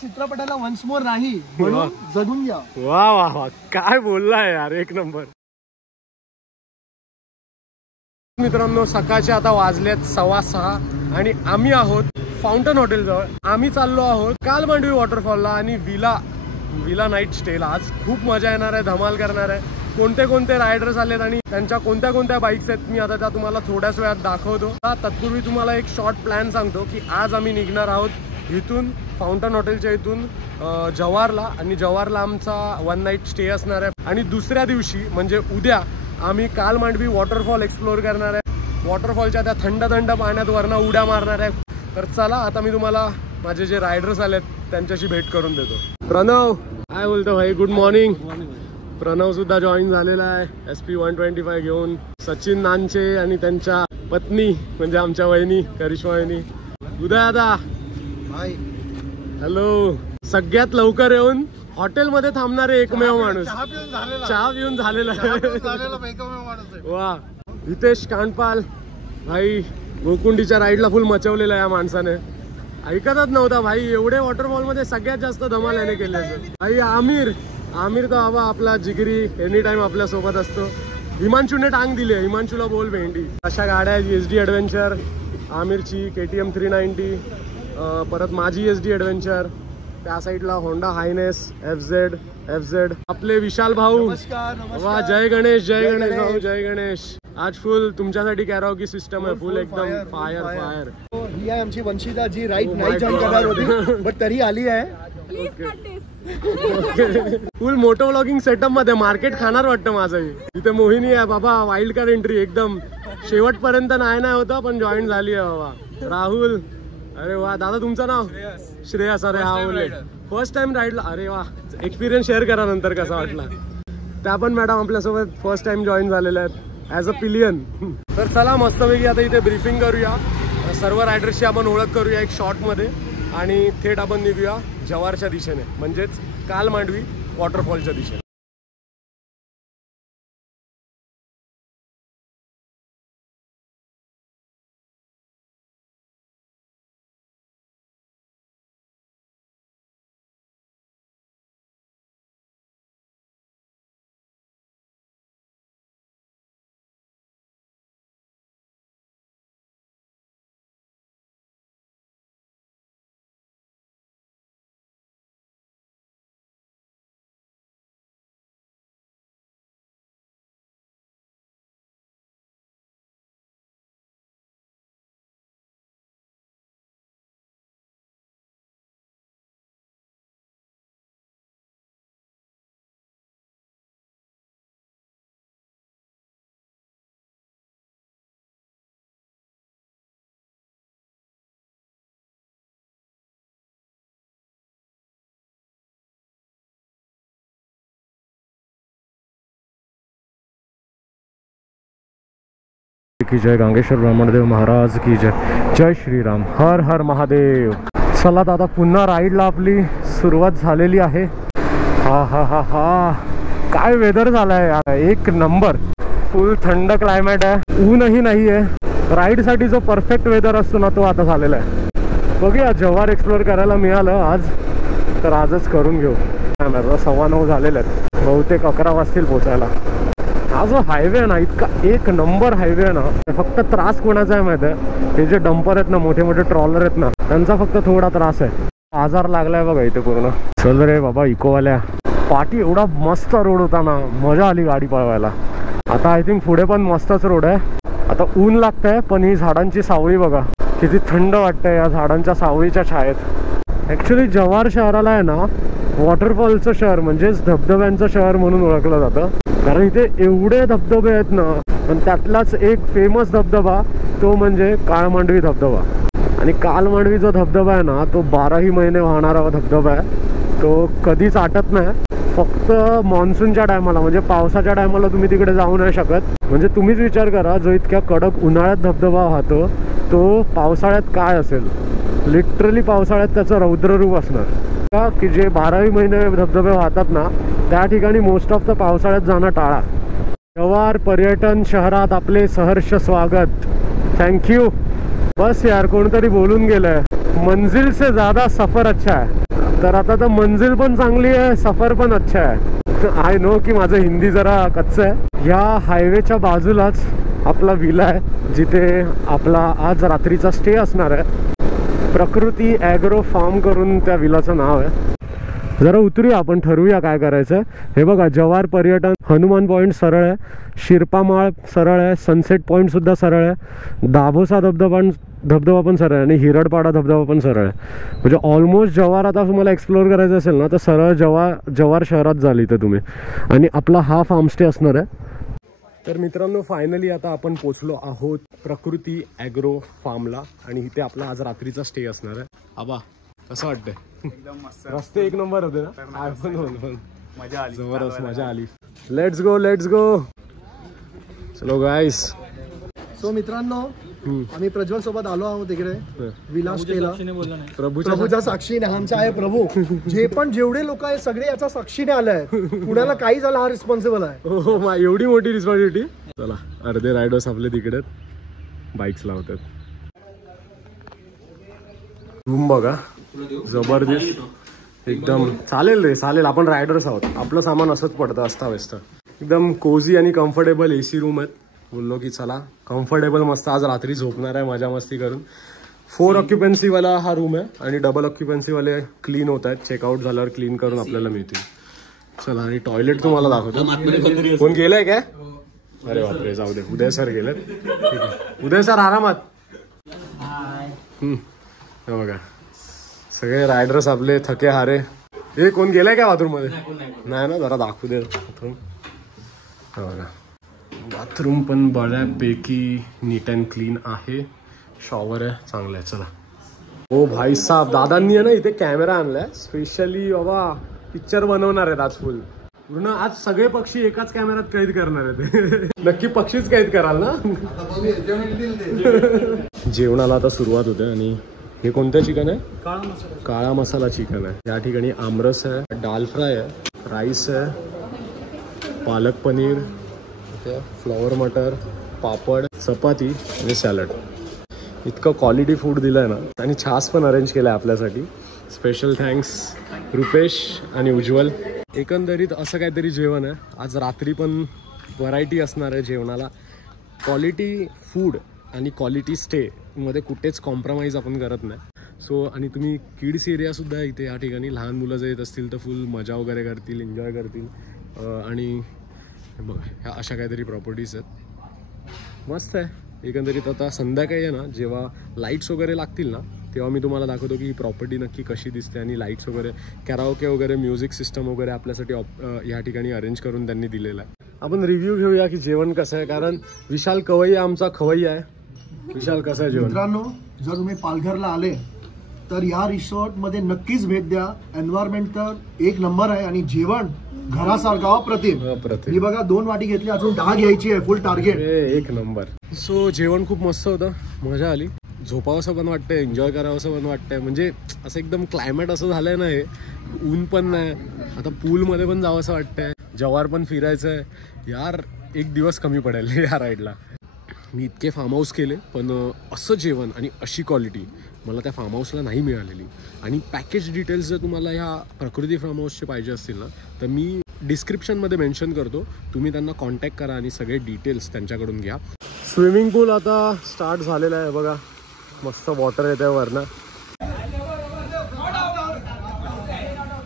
चित्रपटाला once more नाही म्हणून जगून घ्या. वा वा वा, काय बोललाय यार, एक नंबर. मित्रांनो, सकाळचे आता वाजलेत 6:15 आणि आम्ही आहोत फाउंटन हॉटेल जवळ. आम्ही चाललो आहोत कालमांडवी वॉटरफॉलला आणि विला नाईट स्टेला. आज खूप मजा येणार आहे, धमाल करणार आहे. कोणते कोणते रायडर्स आलेत आणि त्यांच्या कोणत्या कोणत्या बाईक्स आहेत मी आता त्या तुम्हाला थोड्याच वेळात दाखवतो. तत्पूर्वी तुम्हाला एक शॉर्ट प्लॅन सांगतो की आज आम्ही निघणार आहोत इथून फाउंटन हॉटेलच्या इथून जवाहरला, आणि जवाहरला आमचा 1 नाईट स्टे असणार आहे. आणि दुसऱ्या दिवशी म्हणजे उद्या आम्ही कालमांडवी वॉटरफॉल एक्सप्लोअर करणार आहे. वॉटरफॉलच्या त्या थंड थंड पाण्यात वरनं उड्या मारणार आहे. तर चला आता मी तुम्हाला माझे जे रायडर्स आलेत त्यांच्याशी भेट करून देतो. प्रणव, काय बोलतो भाई? Good morning. प्रणव सुद्धा जॉईन झालेला आहे SP 125 घेऊन. सचिन नानचे आणि त्यांच्या पत्नी म्हणजे आमच्या वहिनी करिश्मा वहिनी. उदय दादा, हॅलो. सगळ्यात लवकर येऊन हॉटेलमध्ये थांबणारे एकमेव माणूस, चहा पिऊन झालेला आहे. वा. हितेश कांडपाल भाई, गोकुंडीच्या राईडला फुल मचवलेला आहे या माणसाने. ऐकतच नव्हता भाई, एवढे वॉटरफॉल मध्ये सगळ्यात जास्त धमाल याने केले भाई. आमिर तर बाबा आपला जिगरी, एनी टाइम आपल्या सोबत असतो. हिमांशूने टांग दिली आहे, हिमांशूला बोल भेंडी. अशा गाड्या SD ॲडव्हेंचर, आमिरची KTM 390, परत माझी SD ॲडव्हेंचर, त्या साईडला होंडा हायनेस, FZ. आपले विशाल भाऊ, वा. जय गणेश, जय गणेश भाऊ, जय गणेश. आज फुल तुमच्यासाठी कॅराओके सिस्टम आहे, फुल एकदम फायर. ही आहे आमची वंशिता जी राईड नाही जॉईन करणार होती बट तरी आली आहे. फुल मोटो व्लॉगिंग सेटअप मध्ये मार्केट खाणार वाटतं माझं. इथे मोहिनी आहे बाबा, वाईल्ड कार्ड एंट्री एकदम शेवटपर्यंत नाही होता पण जॉईन झाली आहे बाबा. राहुल, अरे वा. दादा तुमचं नाव? श्रेयस. अरे हा, बोलले फर्स्ट टाइम राईडला. अरे वा, एक्सपिरियन्स शेअर करा नंतर कसा वाटला. त्या पण मॅडम आपल्यासोबत फर्स्ट टाइम जॉईन झालेल्या आहेत ॲज अ पिलियन. तर चला मस्तपैकी आता इथे ब्रीफिंग करूया, सर्व रायडर्सची आपण ओळख करूया एक शॉर्टमध्ये आणि थेट आपण निघूया जवाहरच्या दिशेने, म्हणजेच कालमांडवी वॉटरफॉलच्या दिशेने. की जय, गांगेश्वर ब्राह्मणदेव महाराज की जय. जय श्रीराम, हर हर महादेव. चला आता पुन्हा राईडला आपली सुरुवात झालेली आहे. हा, काय वेदर झालाय यार, एक नंबर. फुल थंड क्लायमेट आहे, ऊनही नाही आहे. राईडसाठी जो परफेक्ट वेदर असतो ना तो आता झालेला आहे. बघूया, जवाहर एक्सप्लोअर करायला मिळालं आज तर आजच करून घेऊ. 9:15 झालेले आहेत, बहुतेक 11 वाजतील पोचायला. हा जो हायवे आहे ना, इतका एक नंबर हायवे आहे ना. फक्त त्रास कोणाचा आहे माहिती आहे? हे जे डंपर आहेत ना, मोठे मोठे ट्रॉलर आहेत ना, त्यांचा फक्त थोडा त्रास आहे. आजार लागलाय बघा इथे पूर्ण. चल रे बाबा इकोवाल्या. पाठी एवढा मस्त रोड होता ना, मजा आली गाडी पळवायला. आता आय थिंक पुढे पण मस्तच रोड आहे. आता ऊन लागतंय पण ही झाडांची सावळी बघा किती थंड वाटतंय या झाडांच्या सावळीच्या छायेत. ऍक्च्युली जवाहर शहराला आहे ना वॉटरफॉलचं शहर म्हणजेच धबधब्यांचं शहर म्हणून ओळखलं जातं, कारण इथे एवढे धबधबे आहेत ना. पण त्यातलाच एक फेमस धबधबा तो म्हणजे काळमांडवी धबधबा. आणि कालमांडवी जो धबधबा आहे ना तो 12ही महिने वाहणारा धबधबा आहे. तो कधीच आटत नाही. फक्त मान्सूनच्या टायमाला म्हणजे पावसाच्या टायमाला तुम्ही तिकडे जाऊ नाही शकत. म्हणजे तुम्हीच विचार करा, जो इतक्या कडक उन्हाळ्यात धबधबा वाहतो तो पावसाळ्यात काय असेल. लिटरली पावसाळ्यात त्याचं रौद्ररूप असणार का की जे 12ही महिने धबधबे वाहतात ना त्या ठिकाणी मोस्ट ऑफ द पावसाळ्यात जाणं टाळा. जव्हार पर्यटन शहरात आपले सहर्ष स्वागत. थँक्यू. बस यार कोणतरी बोलून गेलंय मंजिल से ज्यादा सफर अच्छा है. तर आता तर मंजिल पण चांगली आहे, सफर पण अच्छा आहे. आय नो की माझं हिंदी जरा कच्चं आहे. या हायवेच्या बाजूलाच आपला विला आहे जिथे आपला आज रात्रीचा स्टे असणार आहे. प्रकृती ॲग्रो फार्म करून त्या विलाचं नाव आहे. जरा उतरूया आपण, ठरवूया काय करायचं. हे बघा, जव्हार पर्यटन, हनुमान पॉईंट सरळ आहे, शिरपामाळ सरळ आहे, सनसेट पॉईंट सुद्धा सरळ आहे, दाभोसा धबधबा पण सरळ आहे आणि हिरडपाडा धबधबा पण सरळ आहे. म्हणजे ऑलमोस्ट जव्हार आता तुम्हाला एक्सप्लोअर करायचं असेल ना तर सरळ जव्हार शहरात झाली तर तुम्ही. आणि आपला हा फार्मस्टे असणार आहे. तर मित्रांनो फायनली आता आपण पोचलो आहोत प्रकृती ॲग्रो फार्मला आणि इथे आपला आज रात्रीचा स्टे असणार आहे. आबा कसं वाटतंय? एकदम मस्त. रस्ते एक नंबर होते ना. मजा आली, जबरदस्त मजा आली. Let's go. चलो गाईस. सो मित्रांनो आम्ही प्रज्वल सोबत आलो आहोत इकडे विला स्टेला. प्रभूच्या साक्षीने आमचा आहे प्रभू. जेवढे लोक आहे सगळे याचा साक्षीने आलाय. पुण्याला काही झालं हा रिस्पॉन्सिबल आहे. हो एवढी मोठी रिस्पॉन्सिबिलिटी. चला अर्धे रायडर्स आपले तिकडे बाईक्स लावतात. रूम बघा जबरदस्त एकदम. चालेल रे चालेल, आपण रायडर्स आहोत. आपलं सामान असंच पडतं अस्ताव्यस्त. एकदम कोझी आणि कम्फर्टेबल एसी रूम आहेत. बोललो की चला कम्फर्टेबल मस्त आज रात्री झोपणार आहे मजा मस्ती करून. 4 ऑक्युपन्सी वाला हा रूम आहे आणि डबल ऑक्युपन्सी वाले क्लीन होत आहेत. चेकआउट झाल्यावर क्लीन करून आपल्याला मिळतील. चला आणि टॉयलेट तुम्हाला दाखवतो. कोण गेलंय काय? अरे बापरे जाऊ दे, उदय सर गेलेत. ठीक आहे उदय सर आरामात. बघा सगळे रायडर्स आपले थके हारे. हे कोण गेलाय काय बाथरूम मध्ये? नाही ना, जरा दाखवू दे बाथरूम. बघा बाथरूम पण बऱ्यापैकी नीट अँड क्लीन आहे. शॉवर आहे, चांगलं आहे. चला. हो भाई साहब, दादांनी आहे ना इथे कॅमेरा आणलाय स्पेशली. बाबा पिक्चर बनवणार आहेत आज फुल. पूर्ण आज सगळे पक्षी एकाच कॅमेऱ्यात कैद करणार आहेत. नक्की पक्षीच कैद कराल ना. जेवणाला आता सुरुवात होते आणि हे कोणतं चिकन आहे? काळा मसाला चिकन आहे. या ठिकाणी आमरस आहे, दाल फ्राय आहे, राईस आहे, पालक पनीर, फ्लॉवर मटर, पापड, चपाती आणि सॅलड. इतकं क्वालिटी फूड दिलं आहे ना. आणि छास पण अरेंज केलं आहे आपल्यासाठी. स्पेशल थँक्स रुपेश आणि उज्ज्वल. एकंदरीत असं काहीतरी जेवण आहे. आज रात्री पण व्हरायटी असणार आहे जेवणाला. क्वालिटी फूड आणि क्वालिटी स्टे मध्ये कुठेच कॉम्प्रोमाइज आपण करत नाही. सो आणि तुम्ही किड्स एरियासुद्धा इथे या ठिकाणी लहान मुलं जर येत असतील तर फुल मजा वगैरे करतील, एन्जॉय करतील. आणि बघा ह्या अशा काहीतरी प्रॉपर्टीज आहेत. मस्त आहे. एकंदरीत आता संध्याकाळी आहे ना जेव्हा लाईट्स वगैरे लागतील ना तेव्हा मी तुम्हाला दाखवतो की ही प्रॉपर्टी नक्की कशी दिसते. आणि लाईट्स वगैरे, कॅराओके वगैरे, म्युझिक सिस्टम वगैरे आपल्यासाठी या ठिकाणी अरेंज करून त्यांनी दिलेलं आहे. आपण रिव्ह्यू घेऊया की जेवण कसं आहे, कारण विशाल कवैया आमचा खवैया आहे. विशाल कसं आहे जेवण? मित्रांनो जर तुम्ही पालघरला आले तर या रिसॉर्ट मध्ये नक्कीच भेट द्या. एन्व्हायरमेंट तर एक नंबर आहे आणि जेवण घरासारखं अप्रतिम. मी बघा 2 वाटी घेतली, अजून 10 घ्यायची आहे. फुल टार्गेट. एक नंबर. सो जेवण खूप मस्त होतं, मजा आली. झोपावंसं पण वाटतंय, एन्जॉय करावंसं पण वाटतंय. म्हणजे असं एकदम क्लायमेट असं झालंय ना, हे ऊन पण नाही. आता पूलमध्ये पण जावंसं वाटतंय, जव्हार पण फिरायचं आहे यार. एक दिवस कमी पडेल या राईडला. मी इतके फार्म हाऊस केले पण असं जेवण आणि अशी क्वालिटी मला त्या फार्म हाऊसला नाही मिळालेली. आणि पॅकेज डिटेल्स जर तुम्हाला ह्या प्रकृती फार्म हाऊसचे पाहिजे असतील ना तर मी डिस्क्रिप्शनमध्ये मेन्शन करतो. तुम्ही त्यांना कॉन्टॅक्ट करा आणि सगळे डिटेल्स त्यांच्याकडून घ्या. स्विमिंग पूल आता स्टार्ट झालेला आहे बघा. मस्त वॉटर येत आहे वरनं.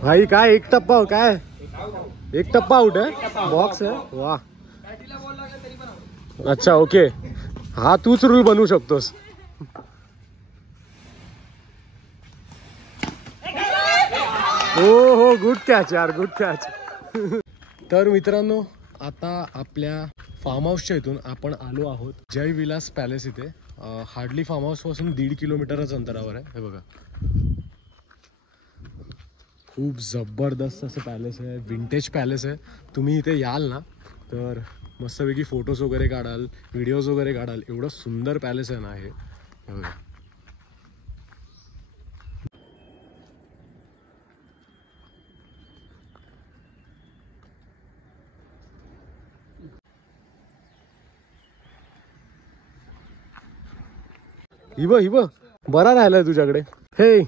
भाई काय एक टप्पा, काय एक टप्पा आउट आहे? बॉक्स आहे वा. अच्छा ओके, हा तूच रूल बनवू शकतोस. हो गुड कॅच यार, गुड कॅच. तर मित्रांनो आता आपल्या फार्म हाऊसच्या इथून आपण आलो आहोत जय विलास पॅलेस इथे. हार्डली फार्म हाऊस पासून 1.5 किलोमीटरच अंतरावर आहे. हे बघा, खूप जबरदस्त असं पॅलेस आहे, विंटेज पॅलेस आहे. तुम्ही इथे याल ना तर मस्तपैकी फोटोज वगैरे काढाल, व्हिडिओज वगैरे काढाल. एवढं सुंदर पॅलेस आहे ना हे बघा. हिब बरा राहिलाय तुझ्याकडे. हे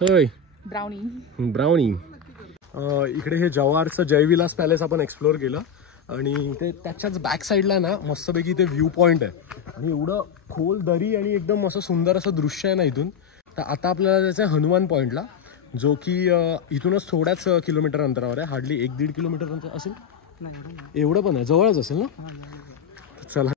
होय ब्राउनी. इकडे हे जव्हारचं जयविलास पॅलेस आपण एक्सप्लोअर केलं आणि ते त्याच्याच बॅक साईडला ना मस्तपैकी इथे व्ह्यू पॉईंट आहे आणि एवढं खोल दरी आणि एकदम असं सुंदर असं दृश्य आहे ना इथून. तर आता आपल्याला जायचं आहे हनुमान पॉईंटला, जो की इथूनच थोड्याच किलोमीटर अंतरावर आहे. हार्डली 1-1.5 किलोमीटर असेल. एवढं पण आहे, जवळच असेल ना. चला,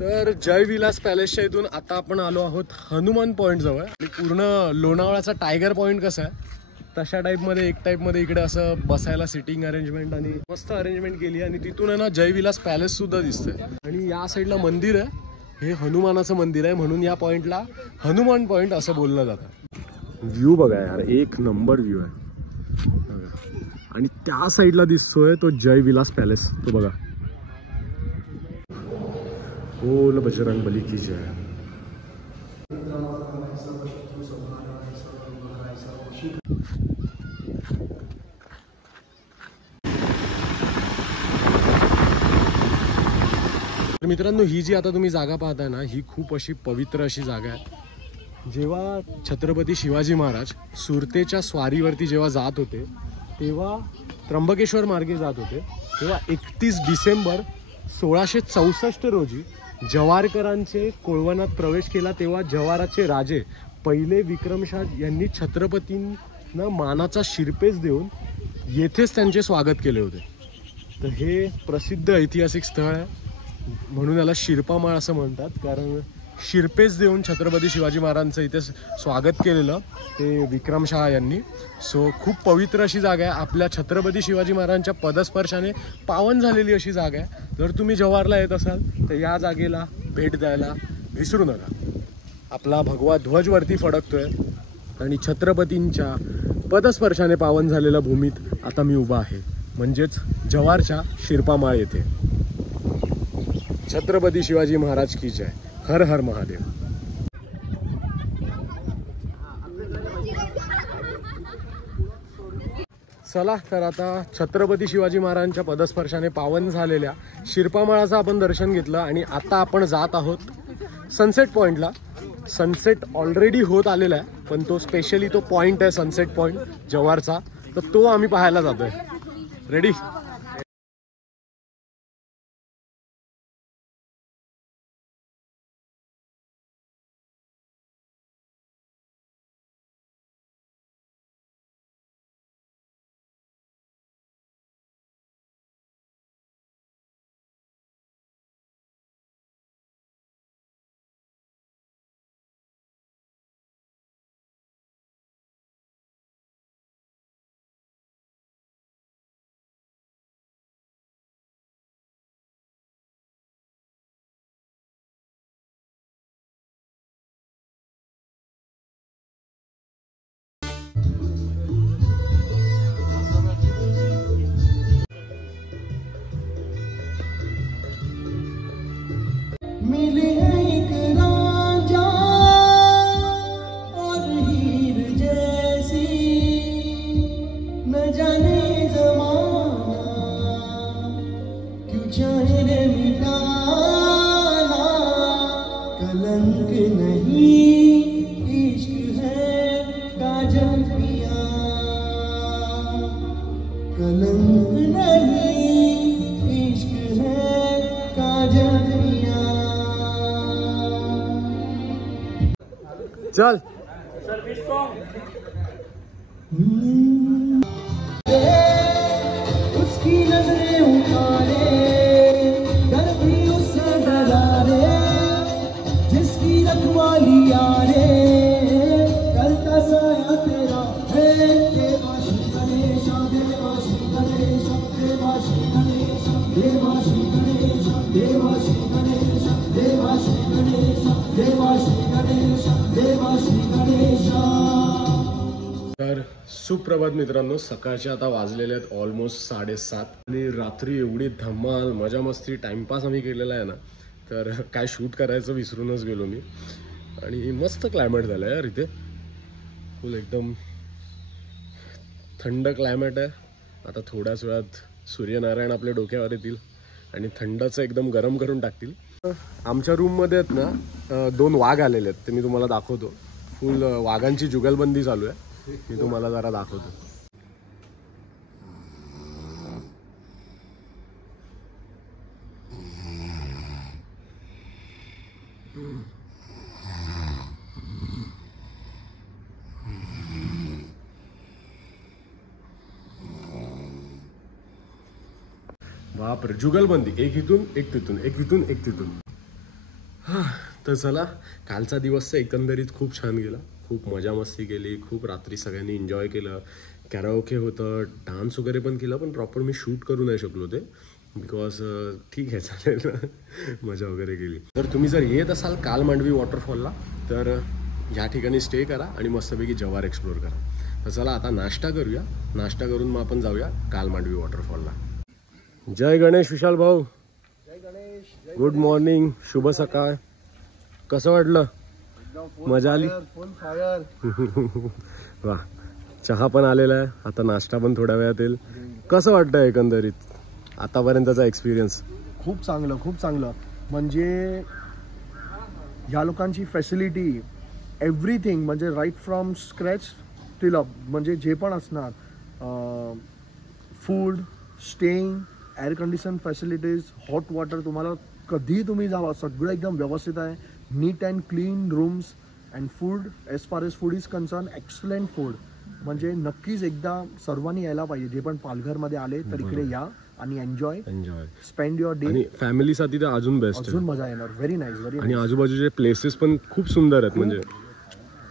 तर जय विलास पॅलेसच्या इथून आता आपण आलो आहोत हनुमान पॉईंट जवळ. पूर्ण लोणावळ्याचा टायगर पॉईंट कसा आहे तशा टाईपमध्ये एक टाईपमध्ये इकडे असं बसायला सिटिंग अरेंजमेंट आणि मस्त अरेंजमेंट केली. आणि तिथून आहे ना जय विलास पॅलेस सुद्धा दिसतंय. आणि या साईडला मंदिर आहे, हे हनुमानाचं मंदिर आहे म्हणून या पॉईंटला हनुमान पॉईंट असं बोललं जातं. व्ह्यू बघा यार, एक नंबर व्ह्यू आहे. आणि त्या साईडला दिसतोय तो जय विलास पॅलेस, तो बघा. बोल बजरंग बली की जय. मित्रांनो, ही जी आता तुम्ही जागा पाहताय ना, ही खूप अशी पवित्र अशी जागा आहे. जेव्हा छत्रपती शिवाजी महाराज सुरतेच्या स्वारीवरती जेव्हा जात होते तेव्हा त्र्यंबकेश्वर मार्गे जात होते, तेव्हा 31 डिसेंबर 1664 रोजी जव्हारकरांचे कोळवणात प्रवेश केला. तेव्हा जव्हाराचे राजे पहिले विक्रमशाह यांनी छत्रपतींना मानाचा शिरपेस देऊन येथेच त्यांचे स्वागत केले होते. तर हे प्रसिद्ध ऐतिहासिक स्थळ आहे म्हणून याला शिरपामाळ असं म्हणतात, कारण शिरपेस देऊन छत्रपती शिवाजी महाराजांचं इथे स्वागत केलेलं ते विक्रमशाह यांनी. सो खूप पवित्र अशी जागा आहे, आपल्या छत्रपती शिवाजी महाराजांच्या पदस्पर्शाने पावन झालेली अशी जागा आहे. जर तुम्ही जव्हारला येत असाल तर या जागेला भेट द्यायला विसरू नका. आपला भगवा ध्वज वरती फडकतोय आणि छत्रपतींच्या पदस्पर्शाने पावन झालेल्या भूमीत आता मी उभा आहे, म्हणजेच जव्हारच्या शिरपामाळ येथे. छत्रपती शिवाजी महाराज की जय. हर हर महादेव. चला, तर आता छत्रपती शिवाजी महाराजांच्या पदस्पर्शाने पावन झालेल्या शिरपामाळाचं आपण दर्शन घेतलं आणि आता आपण जात आहोत सनसेट पॉईंटला. सनसेट ऑलरेडी होत आलेला आहे, पण तो स्पेशली तो पॉईंट आहे सनसेट पॉईंट जव्हारचा, तर तो आम्ही पाहायला जातोय. रेडी? मिले एक राजा और हीर जैसी, न जाने ज़माना क्यों चाहे रे मिटाना. कलंक नहीं इश्क है काजल पिया, कलंक नहीं इश्क है काजल पिया. चल. उसकी नजरें उतारे, डर भी उससे डरा रे, जिसकी रखवाली यारे, करता साया तेरा है, तेरा हमेशा तर सुप्रभात मित्रांनो, सकाळचे आता वाजलेले आहेत ऑलमोस्ट 7:30 आणि रात्री एवढी धमाल मजा मस्ती टाइमपास आम्ही केलेला आहे ना, तर काय शूट करायचं विसरूनच गेलो मी. आणि मस्त क्लायमेट झालं यार इथे, फुल एकदम थंड क्लायमेट आहे. आता थोड्याच वेळात सूर्यनारायण आपल्या डोक्यावर येतील आणि थंडचं एकदम गरम करून टाकतील. आमच्या रूममध्ये आहेत ना 2 वाघ आलेले आहेत, ते मी तुम्हाला दाखवतो. फुल वाघांची जुगलबंदी चालू आहे, मी तुम्हाला जरा दाखवतो. बापरे, जुगलबंदी, एक इथून एक तिथून, एक इथून एक तिथून. तर चला, कालचा दिवस एकंदरीत खूप छान गेला. खूप मजा मस्ती केली, खूप रात्री सगळ्यांनी एन्जॉय केलं. कॅराओके होतं, डान्स वगैरे पण केलं, पण प्रॉपर मी शूट करू नाही शकलो ते, बिकॉज ठीक आहे चालेल ना, मजा वगैरे केली. तर तुम्ही जर येत असाल काल मांडवी वॉटरफॉलला तर या ठिकाणी स्टे करा आणि मस्तपैकी जव्हार एक्सप्लोर करा. तर चला आता नाश्ता करूया, नाश्ता करून मग आपण जाऊया काल मांडवी वॉटरफॉलला. जय गणेश विशाल भाऊ. जय गणेश. गुड मॉर्निंग, शुभ सकाळ. कसं वाटलं? मजा आली? फुल फायर. वा, चहा पण आलेला आहे, आता नाश्ता पण थोड्या वेळात येईल. कसं वाटतं एकंदरीत आतापर्यंतचा एक्सपिरियन्स? खूप चांगलं, खूप चांगलं. म्हणजे ह्या लोकांची फॅसिलिटी, एव्हरीथिंग, म्हणजे right from scratch till up, म्हणजे जे पण असणार, food, staying, air condition facilities, hot water, तुम्हाला कधी तुम्ही जावा सगळं एकदम व्यवस्थित आहे. Neat and clean rooms and food, as far as food is concern, excellent food. म्हणजे नक्कीच एकदा सर्वांनी यायला पाहिजे. जे पण पालघरमध्ये आले तर इकडे या आणि एन्जॉय स्पेंड युअर डे. आणि फॅमिलीसाठी तर अजून बेस्ट, अजून मजा येणार. Very nice, very. आणि आजूबाजूचे प्लेसेस पण खूप सुंदर आहेत. म्हणजे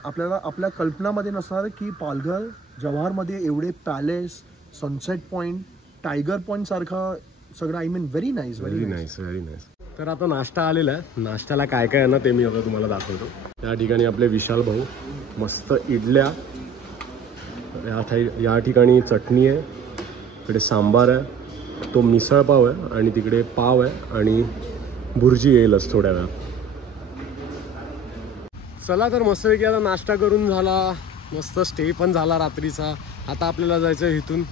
आपल्याला आपल्या कल्पनामध्ये नसणार की पालघर जव्हारमध्ये एवढे palace, sunset point, tiger point सारखा सगळं. I mean very nice, very nice, very nice. तर आता नाश्ता आलेला आहे. नाश्त्याला काय काय आहे ना ते मी आता तुम्हाला दाखवतो. या ठिकाणी आपले विशाल भाऊ मस्त इडल्या, या ठिकाणी चटणी आहे, इकडे सांबार आहे, तो मिसळ पाव आहे आणि तिकडे पाव आहे आणि भुर्जी येईलच थोड्या वेळात. चला तर मस्तपैकी आता नाश्ता करून झाला, मस्त स्टे पण झाला रात्रीचा. आता आपल्याला जायचं आहे इथून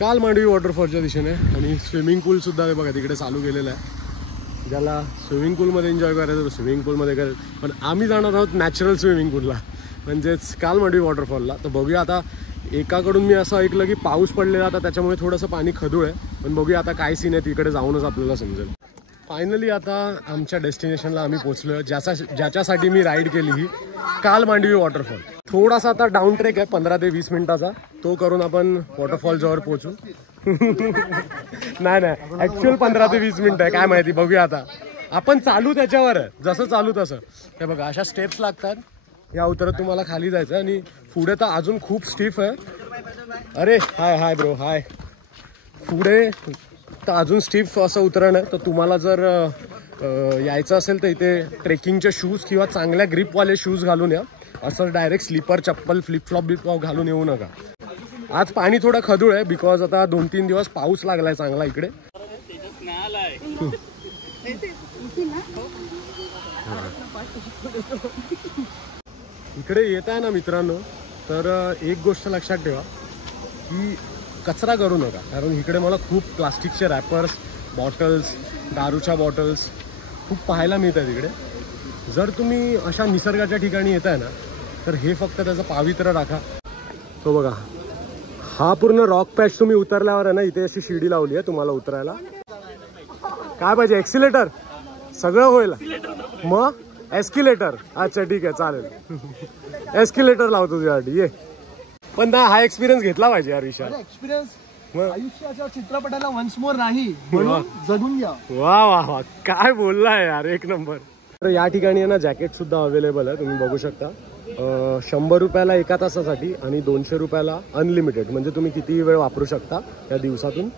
काल मांडवी वॉटरफॉलच्या दिशेने. आणि स्विमिंग पूलसुद्धा आहे बघा तिकडे चालू केलेलं आहे. ज्याला स्विमिंग पूलमध्ये एन्जॉय करायचं तर स्विमिंग पूलमध्ये करेल, पण आम्ही जाणार आहोत नॅचरल स्विमिंग पूलला, म्हणजेच काल मांडवी वॉटरफॉलला. तर बघूया आता, एकाकडून मी असं ऐकलं की पाऊस पडलेला आता त्याच्यामुळे थोडंसं पाणी खदूळ आहे, पण बघूया आता काय सीन आहे, तिकडे जाऊनच आपल्याला समजेल. फायनली आता आमच्या डेस्टिनेशनला आम्ही पोचलो, ज्याच्यासाठी मी राईड केली ही काल मांडवी वॉटरफॉल. थोडासा आता डाऊन ट्रेक आहे 15 ते 20 मिनिटाचा, तो करून आपण वॉटरफॉल जवळ पोहोचू. नाही ॲक्च्युअल 15 ते 20 मिनिटं आहे, काय माहिती, बघूया आता. आपण चालू त्याच्यावर आहे, जसं चालू तसं. हे बघा अशा स्टेप्स लागतात, या उतरत तुम्हाला खाली जायचं आणि पुढे तर अजून खूप स्टीफ आहे. अरे हाय ब्रो, हाय. पुढे तर अजून स्टीफ असं उतरण आहे. तर तुम्हाला जर यायचं असेल तर इथे ट्रेकिंगचे शूज किंवा चांगल्या ग्रिपवाले शूज घालून या. असं डायरेक्ट स्लीपर, चप्पल, फ्लिपफ्लॉप घालून येऊ नका. आज पाणी थोडं खदूळ आहे बिकॉज आता 2-3 दिवस पाऊस लागलाय चांगला इकडे. इकडे येत आहे ना मित्रांनो, तर एक गोष्ट लक्षात ठेवा की कचरा करू नका, कारण इकडे मला खूप प्लास्टिकचे रॅपर्स, बॉटल्स, दारूच्या बॉटल्स खूप पाहायला मिळतात इकडे. जर तुम्ही अशा निसर्गाच्या ठिकाणी येत आहे ना तर हे फक्त त्याचं पावित्र्य राखा. तो बघा हा पूर्ण रॉक पॅच तुम्ही उतरल्यावर आहे ना, इथे अशी शिडी लावली आहे तुम्हाला उतरायला. काय पाहिजे, एक्सिलेटर सगळं होईल. मग एस्किलेटर, अच्छा ठीक आहे चालेल, एस्किलेटर लावतो तुझ्यासाठी ये. पण ना हा एक्सपिरियन्स घेतला पाहिजे यार विशाल. एक्सपिरियन्स आयुष्याच्या चित्रपटाला वन्स मोर नाही म्हणून जगून घ्या. वा वा वा, काय बोललाय यार, एक नंबर. तर या ठिकाणी आहे ना जॅकेट सुद्धा अवेलेबल आहे, तुम्ही बघू शकता. 100 रुपयाला एका तासासाठी आणि 200 रुपयाला अनलिमिटेड, म्हणजे तुम्ही कितीही वेळ वापरू शकता या दिवसातून,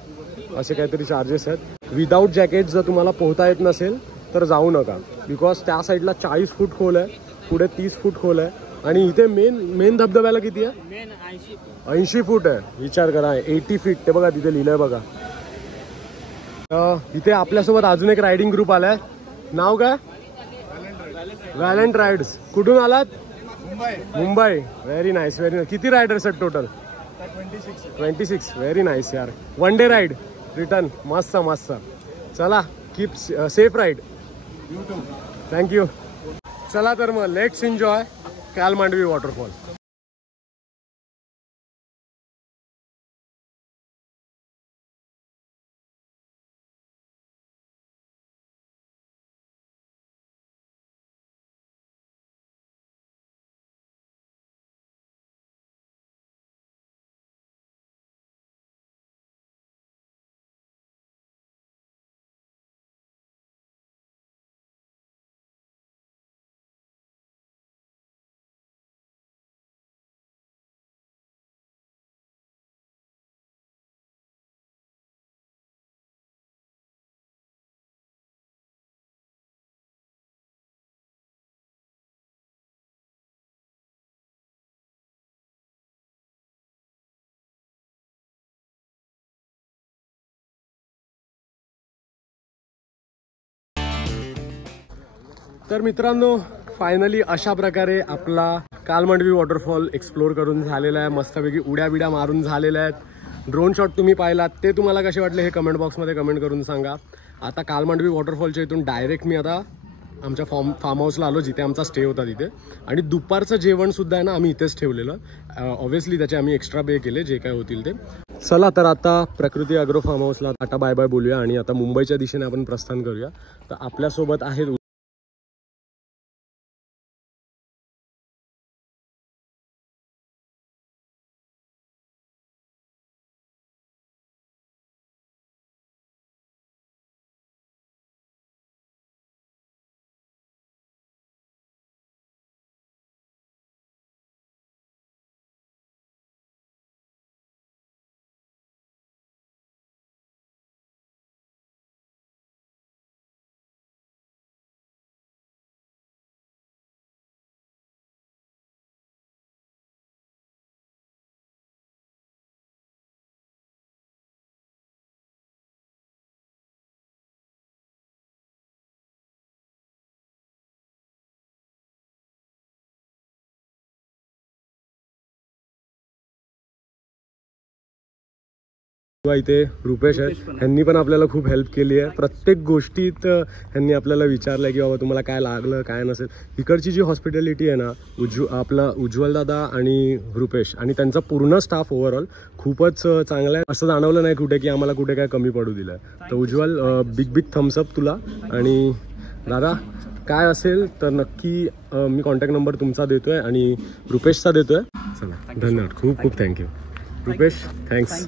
असे काहीतरी चार्जेस आहेत. विदाऊट जॅकेट जर तुम्हाला पोहता येत नसेल तर जाऊ नका, बिकॉज त्या साईडला 40 फूट खोल आहे, पुढे 30 फूट खोल आहे आणि इथे मेन धबधब्याला किती आहे? 80 फूट आहे. विचार करा, 80 फीट. ते बघा तिथे लिहिलंय बघा. इथे आपल्यासोबत अजून एक रायडिंग ग्रुप आलाय. नाव काय? व्हॅलेंट राइड्स. कुठून आलात? Mumbai. Very nice, very nice. किती रायडर्स आहेत टोटल? 26. व्हेरी नाईस यार. One day ride return. मस्त मस्त. चला, कीप सेफ राईड. थँक्यू. चला तर मग लेट्स एन्जॉय कालमांडवी वॉटरफॉल. तर मित्रांनो, फायनली अशा प्रकारे आपला कालमांडवी वॉटरफॉल एक्सप्लोर करून झालेला आहे. मस्तपैकी उड्या बिड्या मारून झालेल्या आहेत. ड्रोन शॉट तुम्ही पाहिलात, ते तुम्हाला कसे वाटले हे कमेंट बॉक्समध्ये कमेंट करून सांगा. आता कालमांडवी वॉटरफॉलच्या इथून डायरेक्ट मी आता आमच्या फार्म हाऊसला आलो, जिथे आमचा स्टे होता तिथे. आणि दुपारचं जेवणसुद्धा आहे ना आम्ही इथेच ठेवलेलं. ऑब्व्हियसली त्याचे आम्ही एक्स्ट्रा पे केले जे काय होतील ते. चला तर आता प्रकृती ॲग्रो फार्म हाऊसला टाटा बाय बाय बोलूया आणि आता मुंबईच्या दिशेने आपण प्रस्थान करूया. तर आपल्यासोबत आहेत इथे रुपेश आहे. ह्यांनी पण आपल्याला खूप हेल्प केली आहे. प्रत्येक गोष्टीत ह्यांनी आपल्याला विचारलं की बाबा तुम्हाला काय लागलं काय नसेल. इकडची जी हॉस्पिटॅलिटी आहे ना, आपला उज्ज्वल दादा आणि रुपेश आणि त्यांचा पूर्ण स्टाफ ओव्हरऑल खूपच चांगला आहे. असं जाणवलं नाही कुठे की आम्हाला कुठे काय कमी पडू दिलं. तर उज्ज्वल, बिग थम्सअप तुला. आणि दादा काय असेल तर नक्की मी कॉन्टॅक्ट नंबर तुमचा देतोय आणि रुपेशचा देतोय. चला, धन्यवाद. खूप थँक्यू रुपेश. थँक्स.